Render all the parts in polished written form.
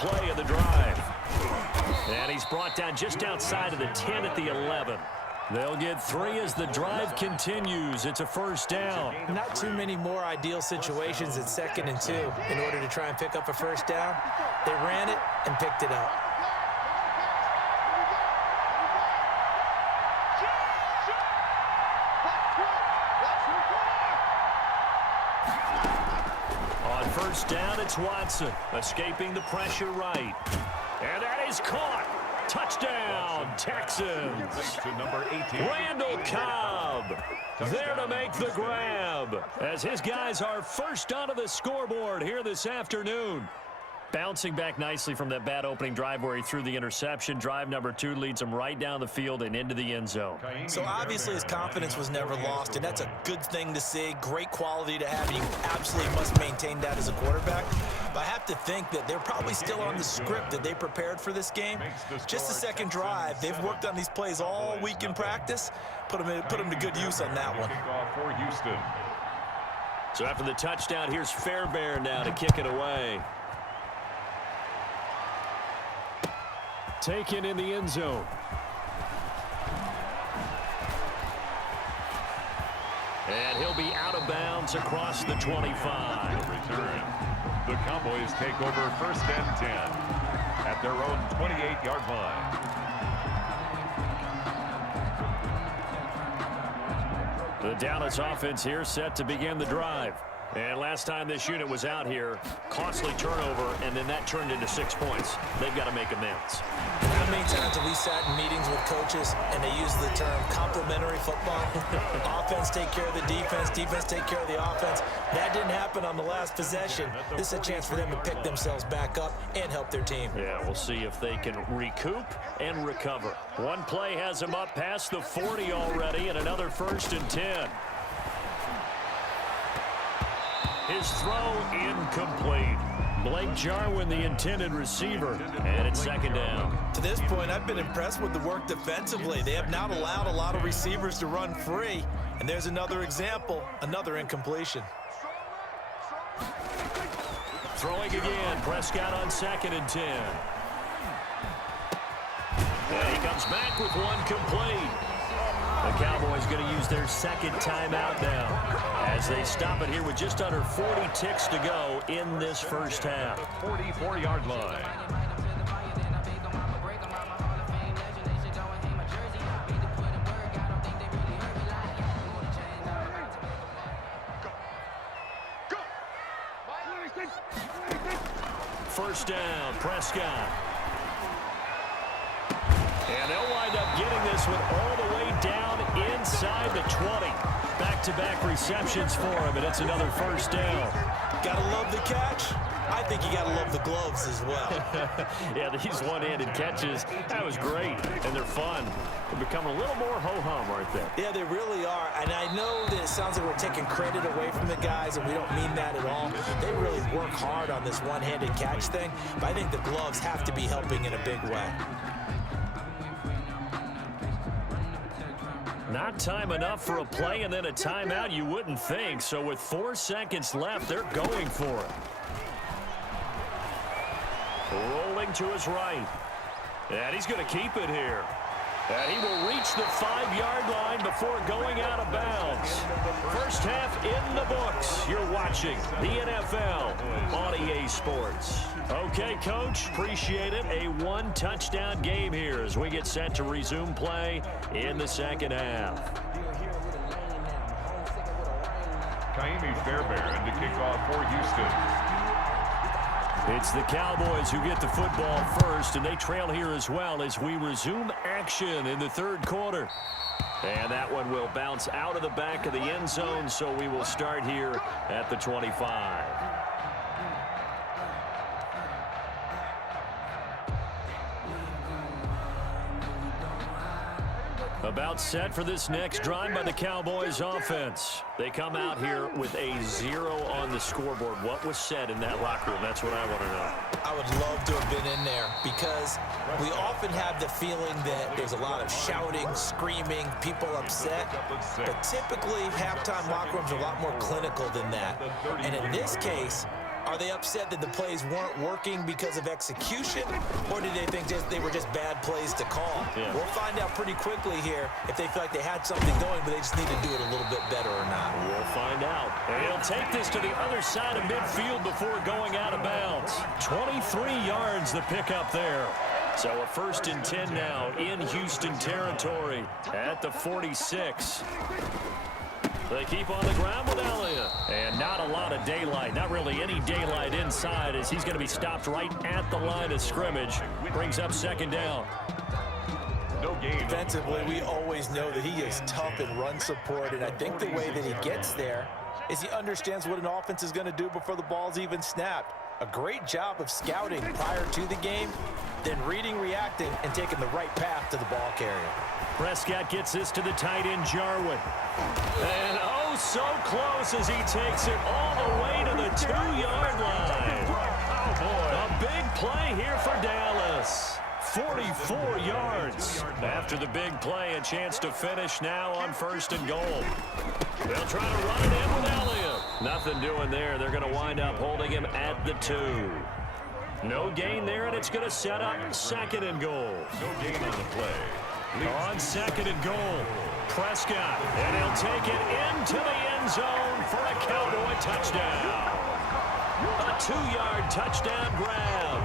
play of the drive. And he's brought down just outside of the 10 at the 11. They'll get 3 as the drive continues. It's a first down. Not too many more ideal situations at 2nd and 2 in order to try and pick up a first down. They ran it and picked it up. On first down, it's Watson, escaping the pressure right. And that is caught. Touchdown, Texans. To number 18. Randall Cobb there to make the grab as his guys are first onto the scoreboard here this afternoon. Bouncing back nicely from that bad opening drive where he threw the interception. Drive number 2 leads him right down the field and into the end zone. So obviously his confidence was never lost, and that's a good thing to see. Great quality to have. You absolutely must maintain that as a quarterback. But I have to think that they're probably still on the script that they prepared for this game. Just the second drive. They've worked on these plays all week in practice. Put them to good use on that one. For Houston. So after the touchdown, here's Fairbairn now to kick it away. Taken in the end zone. And he'll be out of bounds across the 25. Return. The Cowboys take over 1st and 10 at their own 28-yard line. The Dallas offense here set to begin the drive. And last time this unit was out here, costly turnover, and then that turned into 6 points. They've got to make amends. How many times have we sat in meetings with coaches and they use the term complementary football? Offense take care of the defense, defense take care of the offense. That didn't happen on the last possession. This is a chance for them to pick themselves back up and help their team. Yeah, we'll see if they can recoup and recover. One play has them up past the 40 already, and another 1st and 10. His throw incomplete. Blake Jarwin, the intended receiver, and it's 2nd down. To this point, I've been impressed with the work defensively. They have not allowed a lot of receivers to run free, and there's another example, another incompletion. Throwing again, Prescott on 2nd and 10. And he comes back with one complete. The Cowboys going to use their 2nd timeout now as they stop it here with just under 40 ticks to go in this first half. 44-yard line. First down, Prescott. And they'll wind up getting this one all the way down inside the 20. Back-to-back receptions for him, and it's another first down. Gotta love the catch. I think you gotta love the gloves as well. Yeah, these one-handed catches, that was great, and they're fun. They're becoming a little more ho-hum, aren't they? Yeah, they really are, and I know that it sounds like we're taking credit away from the guys, and we don't mean that at all. They really work hard on this one-handed catch thing, but I think the gloves have to be helping in a big way. Not time enough for a play and then a timeout, you wouldn't think. So with 4 seconds left, they're going for it. Rolling to his right. And he's going to keep it here. And he will reach the 5-yard line before going out of bounds. First half in the books. You're watching the NFL on EA Sports. Okay, Coach, appreciate it. A 1-touchdown game here as we get set to resume play in the second half. Kaimi Fairbairn to kick off for Houston. It's the Cowboys who get the football first, and they trail here as well as we resume action in the 3rd quarter. And that one will bounce out of the back of the end zone, so we will start here at the 25. About set for this next drive by the Cowboys offense. They come out here with a 0 on the scoreboard. What was said in that locker room? That's what I want to know. I would love to have been in there because we often have the feeling that there's a lot of shouting, screaming, people upset. But typically, halftime locker rooms are a lot more clinical than that. And in this case, Are they upset that the plays weren't working because of execution, or did they think they were just bad plays to call? Yeah. We'll find out pretty quickly here if they feel like they had something going, but they just need to do it a little bit better or not. We'll find out. And he'll take this to the other side of midfield before going out of bounds. 23 yards the pickup there. So a 1st and 10 now in Houston territory at the 46. They keep on the ground with Elliott. And not a lot of daylight. Not really any daylight inside as he's going to be stopped right at the line of scrimmage. Brings up 2nd down. No gain. Defensively, we always know that he is tough in run support, and I think the way that he gets there is he understands what an offense is going to do before the ball's even snapped. A great job of scouting prior to the game, then reading, reacting, and taking the right path to the ball carrier. Prescott gets this to the tight end, Jarwin. And oh, so close as he takes it all the way to the 2-yard line. Oh, boy. A big play here for Dallas. 44 yards. After the big play, a chance to finish now on 1st and goal. They'll try to run it in with Elliott. Nothing doing there. They're going to wind up holding him at the 2. No gain there, and it's going to set up 2nd and goal. No gain on the play. On 2nd and goal, Prescott, and he'll take it into the end zone for a Cowboy touchdown. A 2-yard touchdown grab.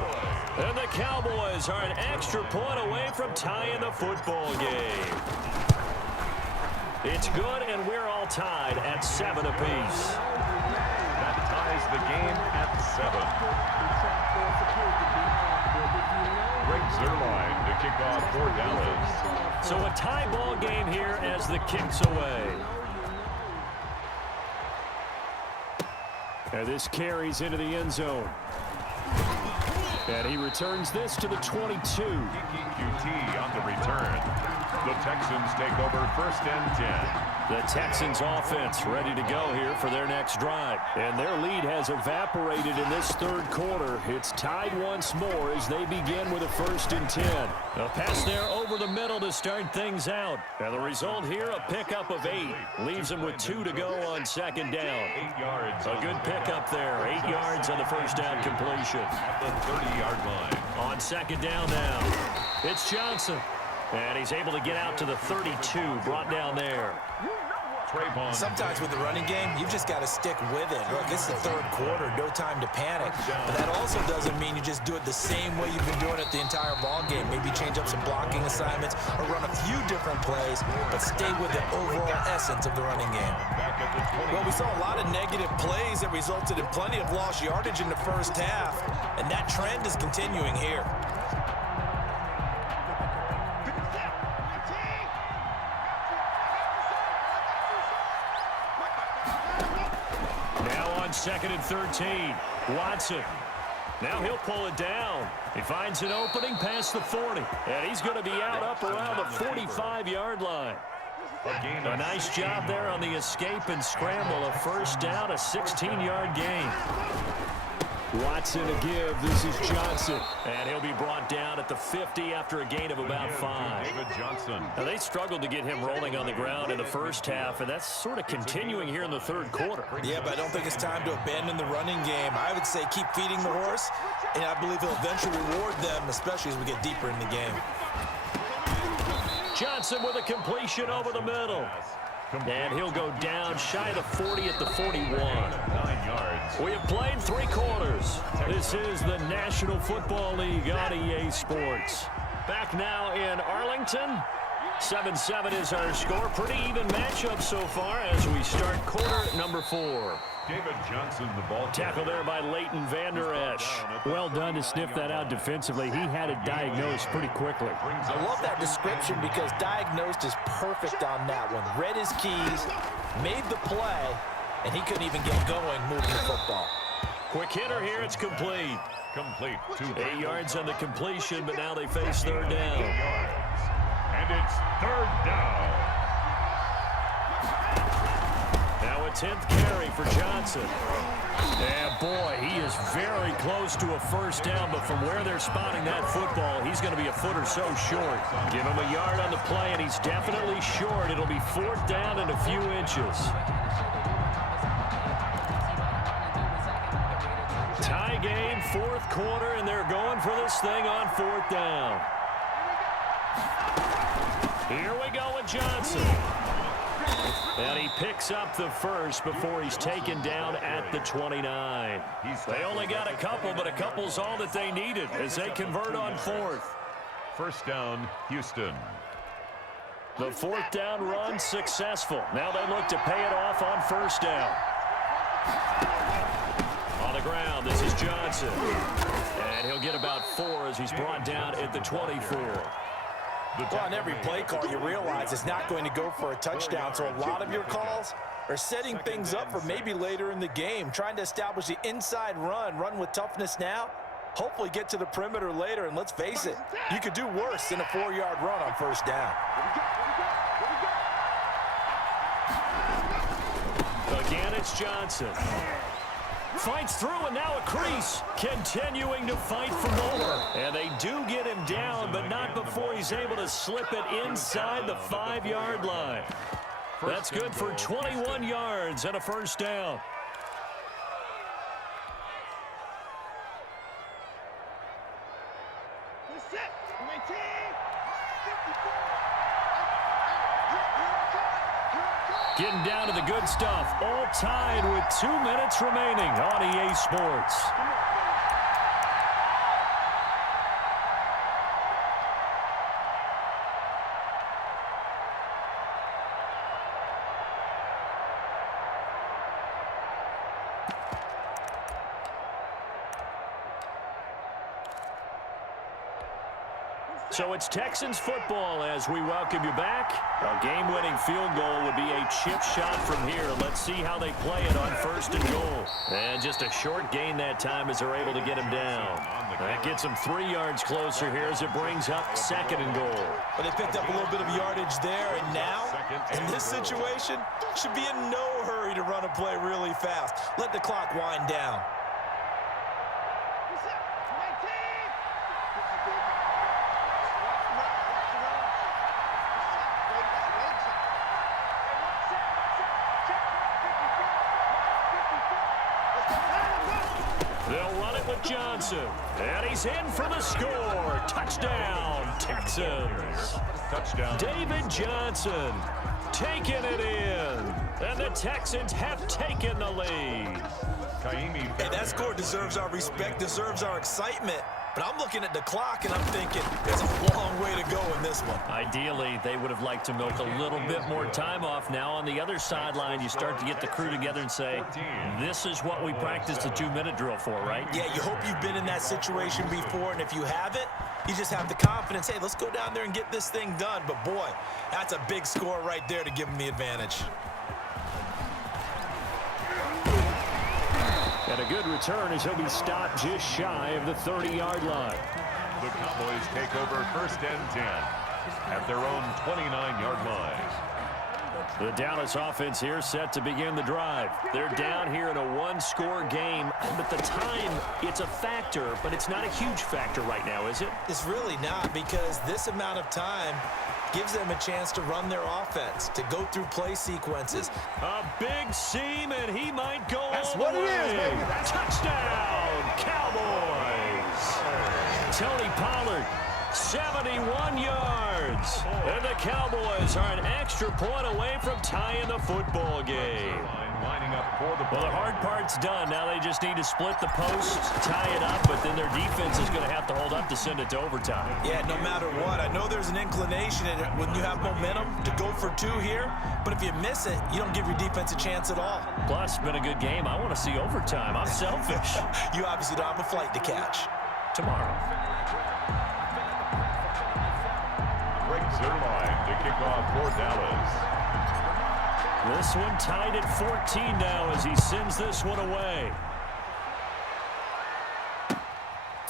And the Cowboys are an extra point away from tying the football game. It's good, and we're all tied at 7 apiece. That ties the game at 7. Greg Zuerlein to kick off for Dallas. So a tie ball game here as the kick's away. And this carries into the end zone. And he returns this to the 22. QT on the return. The Texans take over 1st and 10. The Texans offense ready to go here for their next drive. And their lead has evaporated in this 3rd quarter. It's tied once more as they begin with a 1st and 10. A pass there over the middle to start things out. And the result here, a pickup of 8. Leaves them with 2 to go on 2nd down. 8 yards. A good pickup there. 8 yards on the 1st down completion. At the 30-yard line. On 2nd down now, it's Johnson. And he's able to get out to the 32, brought down there. Sometimes with the running game, you've just got to stick with it. Look, it's the 3rd quarter, no time to panic. But that also doesn't mean you just do it the same way you've been doing it the entire ball game. Maybe change up some blocking assignments or run a few different plays, but stay with the overall essence of the running game. Well, we saw a lot of negative plays that resulted in plenty of lost yardage in the 1st half, and that trend is continuing here. Now on 2nd and 13, Watson. Now he'll pull it down. He finds an opening past the 40, and he's going to be out up around the 45-yard line. A nice job there on the escape and scramble. A 1st down, a 16-yard gain. Watson a give. This is Johnson. And he'll be brought down at the 50 after a gain of about 5. David Johnson. Now, they struggled to get him rolling on the ground in the 1st half, and that's sort of continuing here in the 3rd quarter. Yeah, but I don't think it's time to abandon the running game. I would say keep feeding the horse, and I believe he'll eventually reward them, especially as we get deeper in the game. Johnson with a completion over the middle. And he'll go down shy of the 40 at the 41. 9 yards. We have played 3 quarters. This is the National Football League on EA Sports. Back now in Arlington. 7-7 is our score. Pretty even matchup so far as we start quarter number 4. David Johnson, the ball Tackle there by Leighton Vander Esch. Well done to sniff that out defensively. He had it diagnosed pretty quickly. I love that description because diagnosed is perfect on that one. Read his keys, made the play, and he couldn't even get going moving the football. Quick hitter here. It's complete. Complete. 8 yards on the completion, but now they face 3rd down. And it's 3rd down. Now a 10th carry for Johnson. And boy, he is very close to a 1st down, but from where they're spotting that football, he's going to be a foot or so short. Give him a yard on the play, and he's definitely short. It'll be 4th down and a few inches. game, fourth quarter, and they're going for this thing on fourth down. Here we go with Johnson. And he picks up the first before he's taken down at the 29. They only got a couple, but a couple's all that they needed as they convert on fourth. First down, Houston. The fourth down run successful. Now they look to pay it off on first down. On the ground, this is Johnson. And he'll get about 4 as he's brought down at the 24. Well, on every play call, you realize it's not going to go for a touchdown, so a lot of your calls are setting things up for maybe later in the game, trying to establish the inside run with toughness now, hopefully get to the perimeter later, and let's face it, you could do worse than a 4-yard run on first down. Again, it's Johnson. Fights through, and now a crease, continuing to fight for more. And they do get him down, but not before he's able to slip it inside the 5-yard line. That's good for 21 yards and a first down. Getting down to the good stuff. All tied with 2 minutes remaining on EA Sports. So it's Texans football as we welcome you back. A game-winning field goal would be a chip shot from here. Let's see how they play it on first and goal. And just a short gain that time as they're able to get him down. That gets them 3 yards closer here as it brings up second and goal. But they picked up a little bit of yardage there, and now, in this situation, should be in no hurry to run a play really fast. Let the clock wind down. They'll run it with Johnson. And he's in for the score. Touchdown, Texans. Touchdown. David Johnson taking it in. And the Texans have taken the lead. Hey, that score deserves our respect, deserves our excitement. But I'm looking at the clock, and I'm thinking there's a long way to go in this one. Ideally, they would have liked to milk a little bit more time off. Now, on the other sideline, you start to get the crew together and say, this is what we practiced the 2-minute drill for, right? Yeah, you hope you've been in that situation before, and if you haven't, you just have the confidence, hey, let's go down there and get this thing done. But, boy, that's a big score right there to give them the advantage. And a good return as he'll be stopped just shy of the 30-yard line. The Cowboys take over first and 10 at their own 29-yard line. The Dallas offense here set to begin the drive. They're down here in a 1-score game, but the time, it's a factor, but it's not a huge factor right now, is it? It's really not, because this amount of time gives them a chance to run their offense, to go through play sequences. A big seam, and he might go That's all what the it way. is, baby. Touchdown, Cowboys. Tony Pollard, 71 yards. And the Cowboys are an extra point away from tying the football game. Lining up for the Well, the hard part's done. Now they just need to split the post, tie it up, but then their defense is going to have to hold up to send it to overtime. Yeah, no matter what. I know there's an inclination in it when you have momentum to go for 2 here, but if you miss it, you don't give your defense a chance at all. Plus, it's been a good game. I want to see overtime. I'm selfish. You obviously don't have a flight to catch. Tomorrow. Breaks their line to kick off for Dallas. This one tied at 14 now as he sends this one away.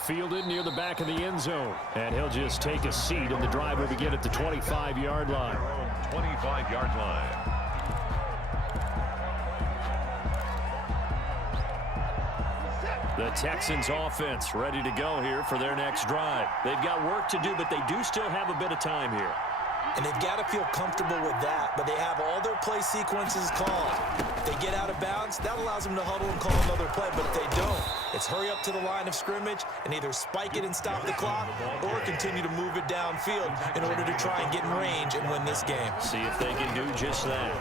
Fielded near the back of the end zone. And he'll just take a seat, and the drive will begin at the 25-yard line. 25-yard line. The Texans offense ready to go here for their next drive. They've got work to do, but they do still have a bit of time here. And they've got to feel comfortable with that, but they have all their play sequences called. If they get out of bounds, that allows them to huddle and call another play, but if they don't, it's hurry up to the line of scrimmage and either spike it and stop the clock or continue to move it downfield in order to try and get in range and win this game. See if they can do just that.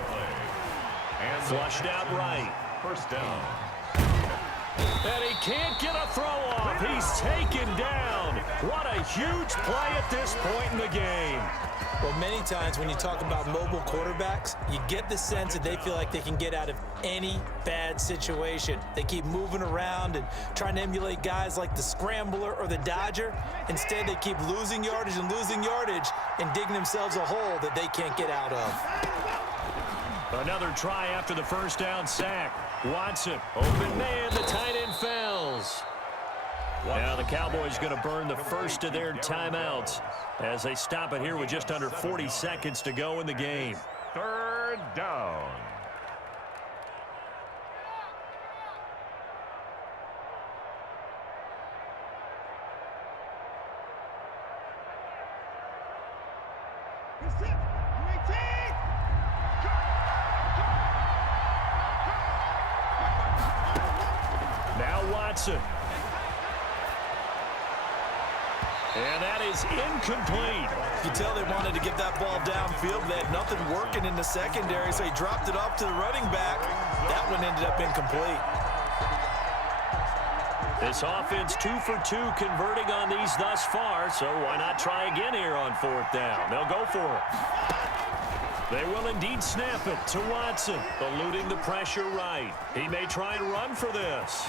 And Flushed out right. First down. And he can't get a throw off. He's taken down. What a huge play at this point in the game. Well, many times when you talk about mobile quarterbacks, you get the sense that they feel like they can get out of any bad situation. They keep moving around and trying to emulate guys like the Scrambler or the Dodger. Instead, they keep losing yardage and digging themselves a hole that they can't get out of. Another try after the first down sack. Watson, open man, the tight end fells. Now the Cowboys going to burn the first of their timeouts as they stop it here with just under 40 seconds to go in the game. Third down. Now Watson. And that is incomplete. You tell they wanted to get that ball downfield. They had nothing working in the secondary, so he dropped it off to the running back. That one ended up incomplete. This offense 2 for 2 converting on these thus far, so why not try again here on fourth down? They'll go for it. They will indeed snap it to Watson, eluding the pressure right. He may try and run for this.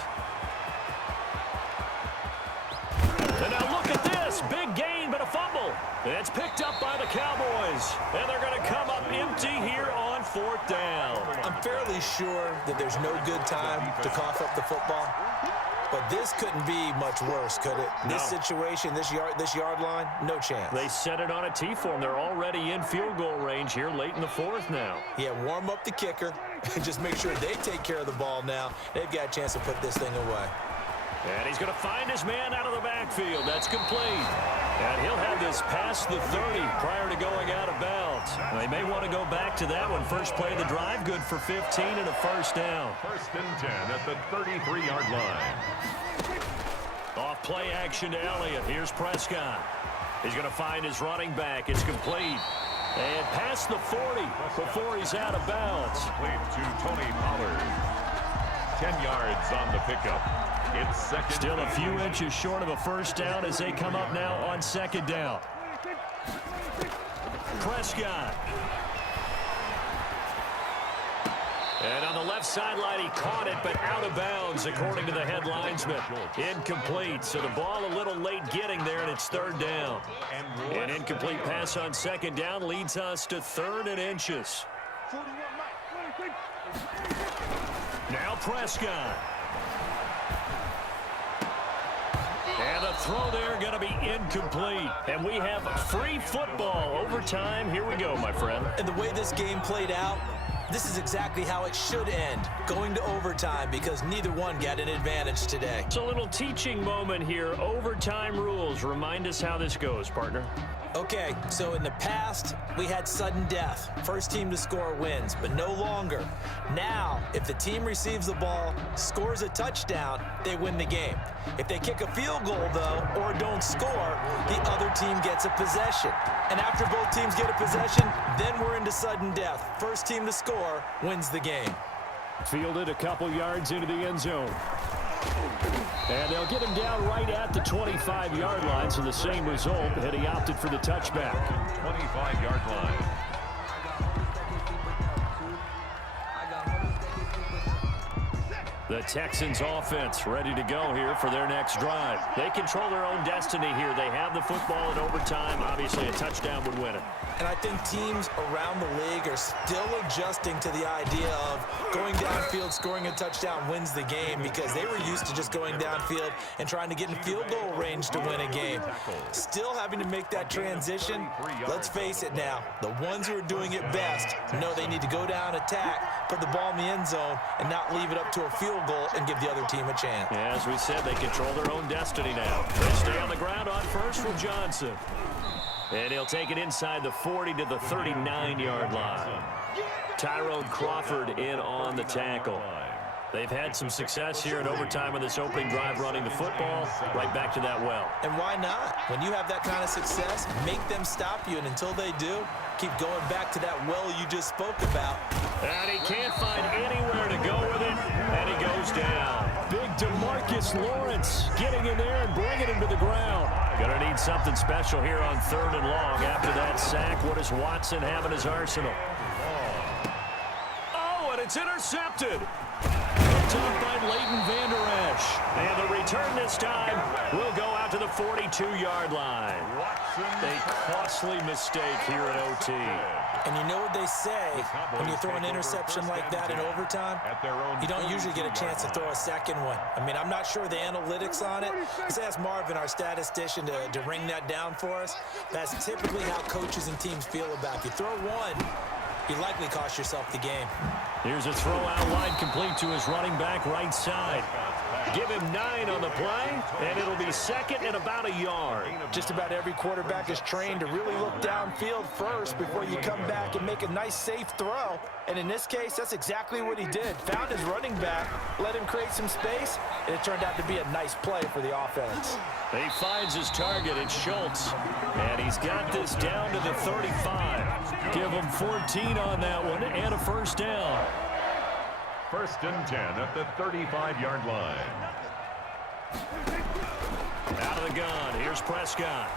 And now look at this. Big gain, but a fumble. It's picked up by the Cowboys. And they're going to come up empty here on fourth down. I'm fairly sure that there's no good time to cough up the football. But this couldn't be much worse, could it? No. This situation, this yard line, no chance. They set it on a T-form. They're already in field goal range here late in the fourth now. Yeah, warm up the kicker and just make sure they take care of the ball now. They've got a chance to put this thing away. And he's going to find his man out of the backfield. That's complete. And he'll have this past the 30 prior to going out of bounds. They may want to go back to that one. First play of the drive, good for 15 and a first down. First and 10 at the 33-yard line. Off play action to Elliott. Here's Prescott. He's going to find his running back. It's complete. And past the 40 before he's out of bounds. Complete to Tony Pollard. 10 yards on the pickup. It's second. Still a few inches short of a first down as they come up now on second down. Prescott. And on the left sideline, he caught it, but out of bounds, according to the head linesman. Incomplete, so the ball a little late getting there, and it's third down. An incomplete pass on second down leads us to third and inches. Now Prescott. And the throw there going to be incomplete. And we have free football. Overtime. Here we go, my friend. And the way this game played out, this is exactly how it should end, going to overtime, because neither one got an advantage today. It's a little teaching moment here. Overtime rules. Remind us how this goes, partner. Okay, so in the past, we had sudden death. First team to score wins, but no longer. Now, if the team receives the ball, scores a touchdown, they win the game. If they kick a field goal, though, or don't score, the other team gets a possession. And after both teams get a possession, then we're into sudden death. First team to score wins the game. Fielded a couple yards into the end zone. And they'll get him down right at the 25-yard line, so the same result, had he opted for the touchback. 25-yard line. The Texans offense ready to go here for their next drive. They control their own destiny here. They have the football in overtime. Obviously, a touchdown would win it. And I think teams around the league are still adjusting to the idea of going downfield, scoring a touchdown wins the game, because they were used to just going downfield and trying to get in field goal range to win a game. Still having to make that transition. Let's face it now, the ones who are doing it best know they need to go down, attack, put the ball in the end zone, and not leave it up to a field goal and give the other team a chance. Yeah, as we said, they control their own destiny now. They stay on the ground on first from Johnson. And he'll take it inside the 40 to the 39-yard line. Tyrone Crawford in on the tackle. They've had some success here in overtime on this opening drive running the football right back to that well. And why not? When you have that kind of success, make them stop you, and until they do, keep going back to that well you just spoke about. And he can't find anywhere to go with it, and he goes down. Big DeMarcus Lawrence getting in there and bringing him to the ground. Gonna need something special here on 3rd and long. After that sack, what does Watson have in his arsenal? Oh, and it's intercepted. Top by Leighton Vander Esch. And the return this time will go out to the 42-yard line. A costly mistake here in OT. And you know what they say, when you throw an interception like that in overtime, you don't usually get a chance to throw a second one. I mean, I'm not sure the analytics on it. Let's ask Marvin, our statistician, to ring that down for us. That's typically how coaches and teams feel about it. You throw one, you likely cost yourself the game. Here's a throw out wide complete to his running back right side. Give him 9 on the play, and it'll be second and about a yard. Just about every quarterback is trained to really look downfield first before you come back and make a nice, safe throw. And in this case, that's exactly what he did. Found his running back, let him create some space, and it turned out to be a nice play for the offense. He finds his target, it's Schultz, and he's got this down to the 35. Give him 14 on that one and a first down. 1st and 10 at the 35-yard line. Out of the gun, here's Prescott.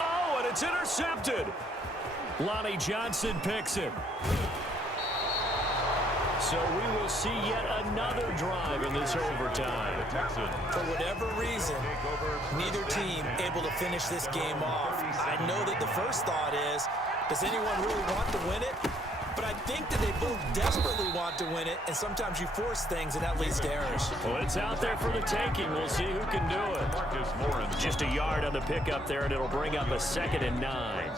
Oh, and it's intercepted. Lonnie Johnson picks it. So we will see yet another drive in this overtime. For whatever reason, neither team able to finish this game off. I know that the first thought is, does anyone really want to win it? But I think that they both desperately want to win it, and sometimes you force things, and that leads to errors. Well, it's out there for the taking. We'll see who can do it. Just a yard on the pickup there, and it'll bring up a 2nd and 9.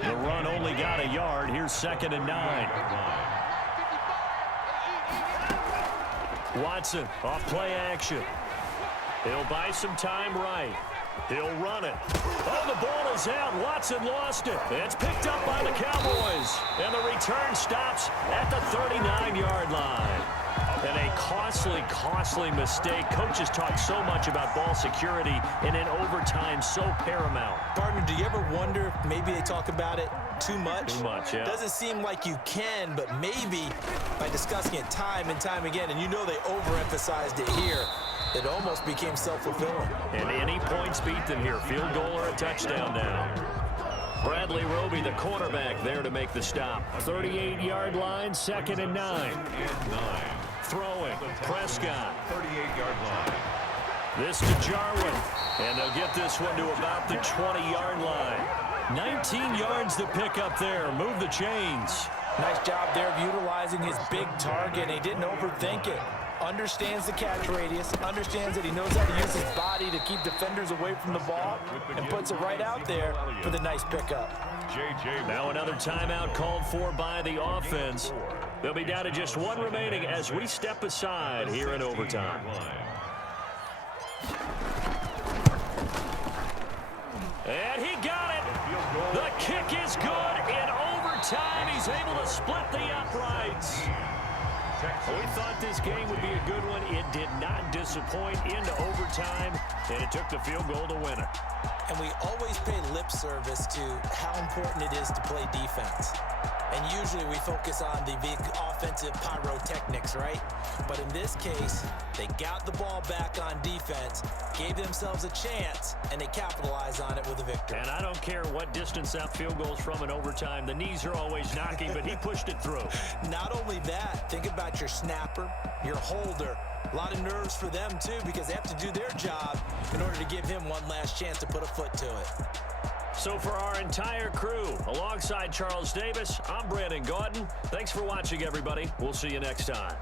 The run only got a yard. Here's 2nd and 9. Watson off play action. He'll buy some time right. He'll run it. Oh, the ball is out. Watson lost it. It's picked up by the Cowboys. And the return stops at the 39-yard line. And a costly mistake. Coaches talk so much about ball security, and in overtime, so paramount. Partner, do you ever wonder if maybe they talk about it too much? Too much, yeah. Doesn't seem like you can, but maybe by discussing it time and time again, and you know they overemphasized it here, it almost became self-fulfilling. And any points beat them here. Field goal or a touchdown now. Bradley Roby, the cornerback, there to make the stop. 38-yard line, 2nd and 9. Throwing, Prescott. 38-yard line. This to Jarwin. And they'll get this one to about the 20-yard line. 19 yards to pick up there. Move the chains. Nice job there of utilizing his big target. He didn't overthink it. Understands the catch radius, understands that he knows how to use his body to keep defenders away from the ball, and puts it right out there for the nice pickup. Now another timeout called for by the offense. They'll be down to just one remaining as we step aside here in overtime. And he got it. The kick is good. In overtime, he's able to split the uprights. We thought this game would be a good one. It did not disappoint into overtime, and it took the field goal to win it. And we always pay lip service to how important it is to play defense. And usually we focus on the big offensive pyrotechnics, right? But in this case, they got the ball back on defense, gave themselves a chance, and they capitalized on it with a victory. And I don't care what distance that field goes from in overtime. The knees are always knocking, but he pushed it through. Not only that, think about your snapper, your holder. A lot of nerves for them, too, because they have to do their job in order to give him one last chance to put a foot to it. So for our entire crew, alongside Charles Davis, I'm Brandon Gaudin. Thanks for watching, everybody. We'll see you next time.